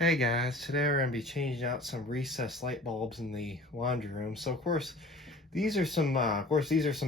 Hey guys, today we're going to be changing out some recessed light bulbs in the laundry room. So of course, these are some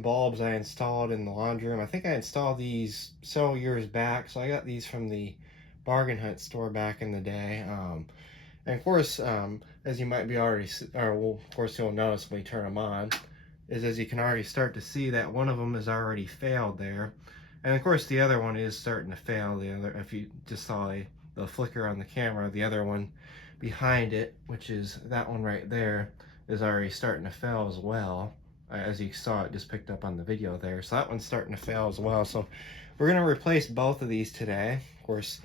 bulbs I installed in the laundry room. I think I installed these several years back, so I got these from the Bargain Hunt store back in the day. And of course, as you might be already, or well, of course you'll notice when we turn them on, is as you can already start to see that one of them has already failed there. And of course the other one is starting to fail. The other, if you just saw the flicker on the camera, the other one behind it, which is that one right there, is already starting to fail as well. As you saw, it just picked up on the video there. So that one's starting to fail as well. So we're going to replace both of these today. Of course,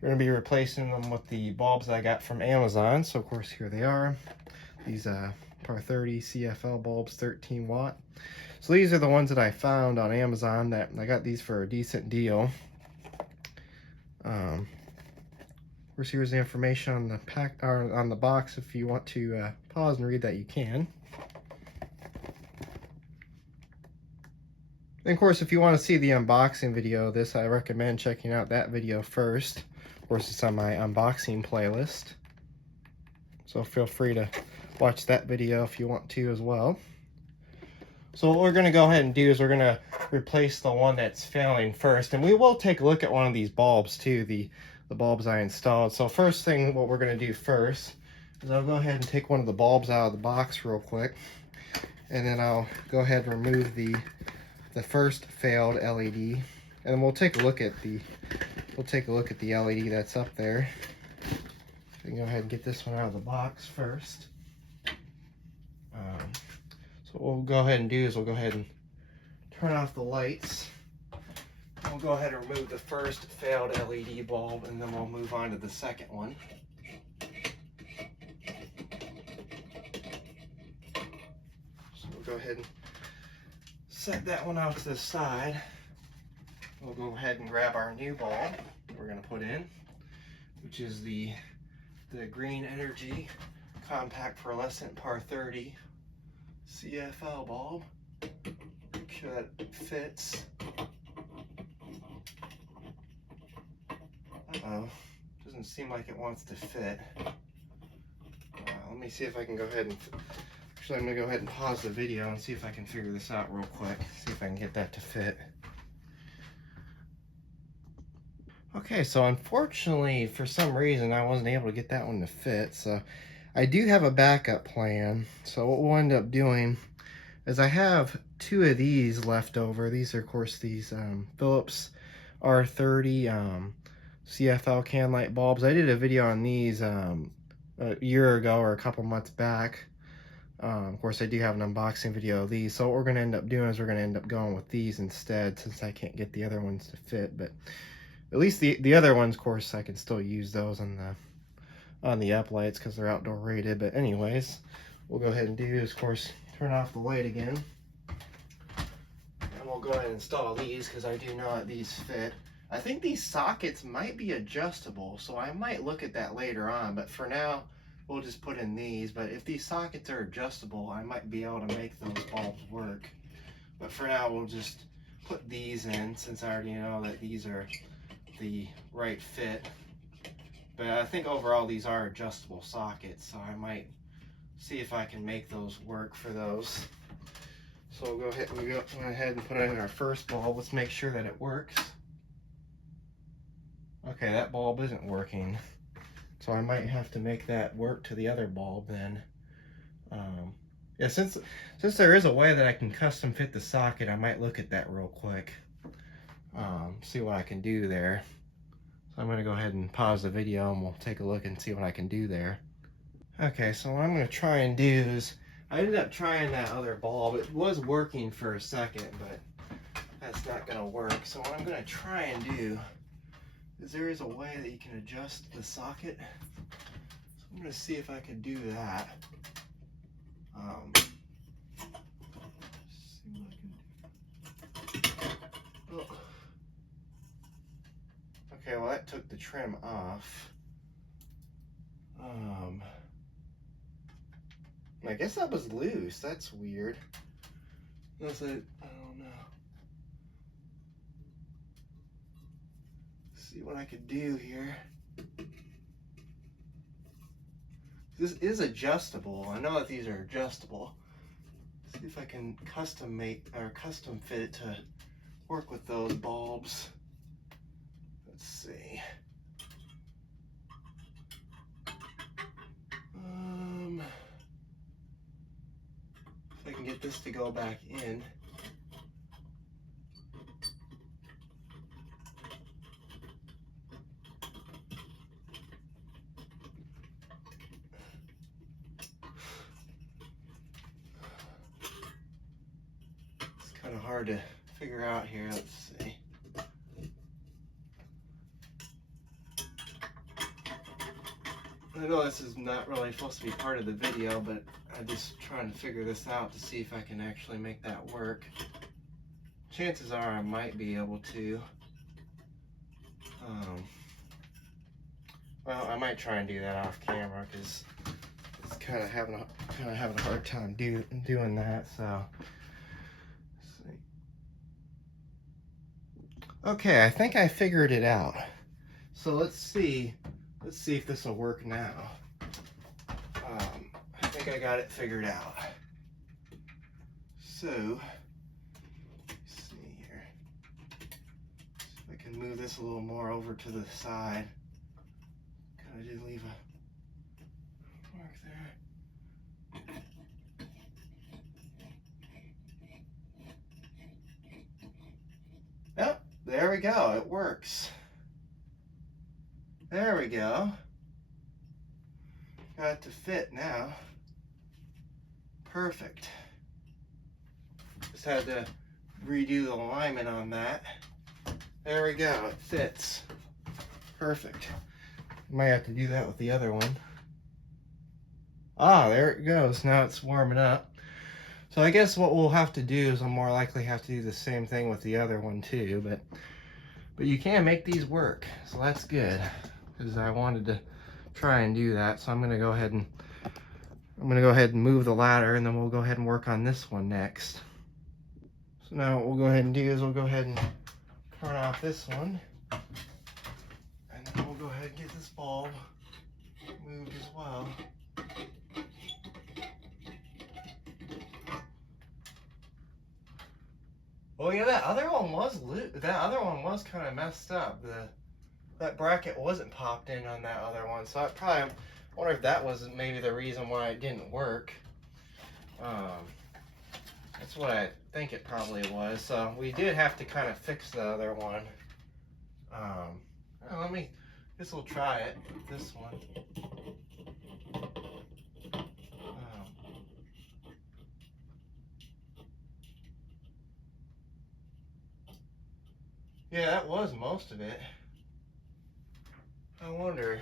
we're going to be replacing them with the bulbs I got from Amazon. So of course, here they are. These Par 30 CFL bulbs, 13 watt. So these are the ones that I found on Amazon. That I got these for a decent deal. Of course, here's the information on the pack, or on the box. If you want to pause and read that, you can. And of course, if you want to see the unboxing video of this, I recommend checking out that video first. Of course, it's on my unboxing playlist, so feel free to watch that video if you want to as well. So what we're going to go ahead and do is we're going to replace the one that's failing first, and we will take a look at one of these bulbs too, the bulbs I installed. So first thing, what we're going to do first is I'll go ahead and take one of the bulbs out of the box real quick, and then I'll go ahead and remove the first failed LED, and then we'll take a look at the LED that's up there. So you can go ahead and get this one out of the box first. So what we'll go ahead and do is we'll go ahead and turn off the lights. We'll go ahead and remove the first failed LED bulb, and then we'll move on to the second one. So we'll go ahead and set that one out to the side. We'll go ahead and grab our new bulb we're going to put in, which is the Green Energy Compact Pearlescent Par 30 CFL bulb. Make sure that it fits. Uh-oh, doesn't seem like it wants to fit. Let me see if I can go ahead and, actually I'm going to go ahead and pause the video and see if I can figure this out real quick. See if I can get that to fit. Okay, so unfortunately, for some reason, I wasn't able to get that one to fit. So I do have a backup plan. So what we'll end up doing is I have two of these left over. These are, of course, these Philips R30 CFL can light bulbs. I did a video on these a year ago or a couple months back. Of course, I do have an unboxing video of these. So what we're going to end up doing is we're going to end up going with these instead, since I can't get the other ones to fit. But at least the other ones, of course, I can still use those on the uplights because they're outdoor rated. But anyways, we'll go ahead and do is, of course, turn off the light again. And we'll go ahead and install these because I do know that these fit. I think these sockets might be adjustable, so I might look at that later on. But for now, we'll just put in these. But if these sockets are adjustable, I might be able to make those bulbs work. But for now, we'll just put these in, since I already know that these are the right fit. But I think overall these are adjustable sockets, so I might see if I can make those work for those. So we'll go ahead and put in our first bulb. Let's make sure that it works. Okay, that bulb isn't working, so I might have to make that work to the other bulb then. Yeah, since there is a way that I can custom fit the socket, I might look at that real quick. See what I can do there. So I'm going to go ahead and pause the video and we'll take a look and see what I can do there. Okay, so what I'm going to try and do is, I ended up trying that other bulb. It was working for a second, but that's not going to work. So what I'm going to try and do is, there is a way that you can adjust the socket. So I'm going to see if I can do that. See what I can do. Oh. Okay, well that took the trim off. I guess that was loose. That's weird. Unless I don't know. See what I could do here. This is adjustable. I know that these are adjustable. Let's see if I can custom make or custom fit it to work with those bulbs. Let's see. If I can get this to go back in. It's kind of hard to figure out here. Let's see. I know this is not really supposed to be part of the video, but I'm just trying to figure this out to see if I can actually make that work. Chances are I might be able to. Well, I might try and do that off camera because it's kind of having a hard time doing that. So, let's see. Okay, I think I figured it out. So let's see if this will work now. I think I got it figured out. So, let's see here. See if I can move this a little more over to the side. Kind of did leave a mark there. Yep, there we go. It works. There we go. Got it to fit now. Perfect. Just had to redo the alignment on that. There we go. It fits. Perfect. Might have to do that with the other one. Ah, there it goes. Now it's warming up. So I guess what we'll have to do is I'll more likely have to do the same thing with the other one too, but you can make these work. So that's good. Because I wanted to try and do that, so I'm gonna go ahead and move the ladder, and then we'll go ahead and work on this one next. So now what we'll go ahead and do is we'll go ahead and turn off this one, and then we'll go ahead and get this bulb moved as well. Oh yeah, that other one was kind of messed up. That bracket wasn't popped in on that other one, so I wonder if that was maybe the reason why it didn't work. That's what I think it probably was. So we did have to kind of fix the other one. Guess we'll try it with this one. Yeah, that was most of it. I wonder.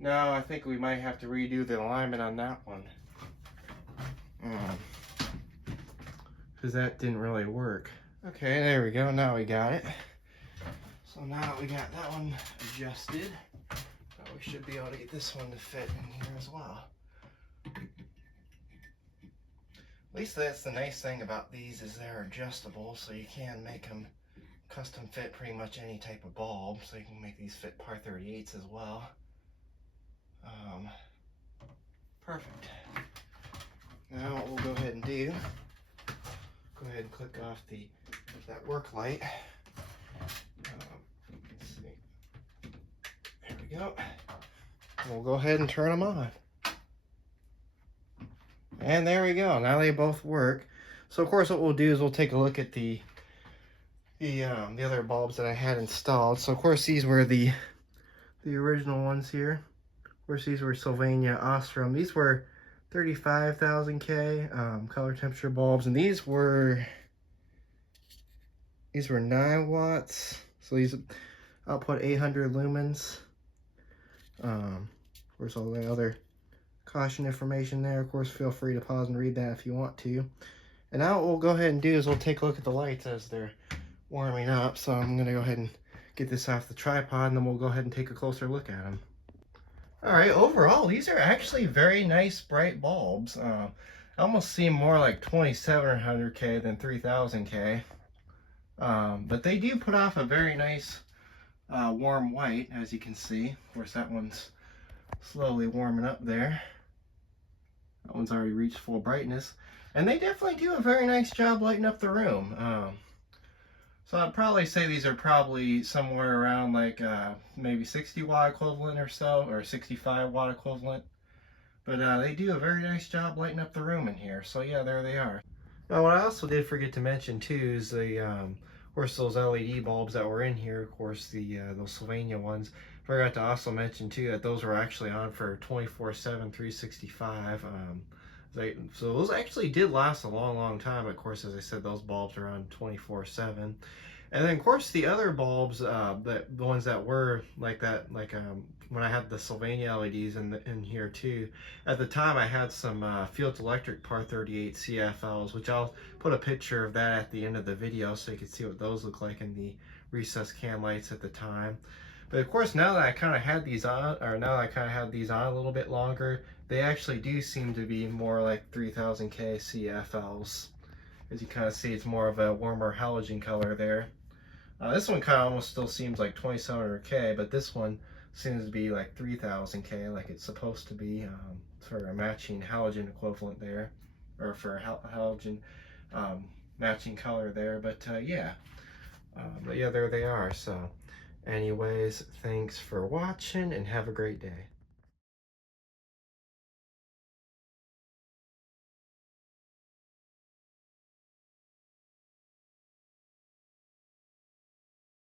No, I think we might have to redo the alignment on that one. Because that didn't really work. Okay, there we go. Now we got it. So now we got that one adjusted. Now we should be able to get this one to fit in here as well. At least that's the nice thing about these is they're adjustable, so you can make them custom fit pretty much any type of bulb. So you can make these fit par 38s as well. Perfect. Now what we'll go ahead and do, go ahead and click off that work light. Let's see. There we go. And we'll go ahead and turn them on. And there we go. Now they both work. So of course what we'll do is we'll take a look at the other bulbs that I had installed. So of course these were the original ones here. Of course these were Sylvania Ostrom. These were 35,000 K color temperature bulbs, and these were 9 watts. So these output 800 lumens. Of course all the other caution information there. Of course feel free to pause and read that if you want to. And now what we'll go ahead and do is we'll take a look at the lights as they're warming up. So I'm going to go ahead and get this off the tripod, and then we'll go ahead and take a closer look at them. All right, overall, these are actually very nice, bright bulbs. Almost seem more like 2700K than 3000K. But they do put off a very nice warm white, as you can see. Of course, that one's slowly warming up there. That one's already reached full brightness. And they definitely do a very nice job lighting up the room. So I'd probably say these are probably somewhere around like maybe 60 watt equivalent or so, or 65 watt equivalent. But they do a very nice job lighting up the room in here. So yeah, there they are. Now what I also did forget to mention too is the, of course, those LED bulbs that were in here, of course, the those Sylvania ones. Forgot to also mention too that those were actually on for 24/7, 365. So those actually did last a long time. Of course, as I said, those bulbs are on 24/7. And then, of course, the other bulbs, the ones that were like that, like when I had the Sylvania LEDs in here too. At the time, I had some Field Electric Par 38 CFLs, which I'll put a picture of that at the end of the video so you can see what those look like in the recessed can lights at the time. But of course, now that I kind of had these on, or now that I kind of had these on a little bit longer, they actually do seem to be more like 3000K CFLs. As you kind of see, it's more of a warmer halogen color there. This one kind of almost still seems like 2700K, but this one seems to be like 3000K, like it's supposed to be, for a matching halogen equivalent there, or for a halogen matching color there. But yeah, there they are. So anyways, thanks for watching and have a great day.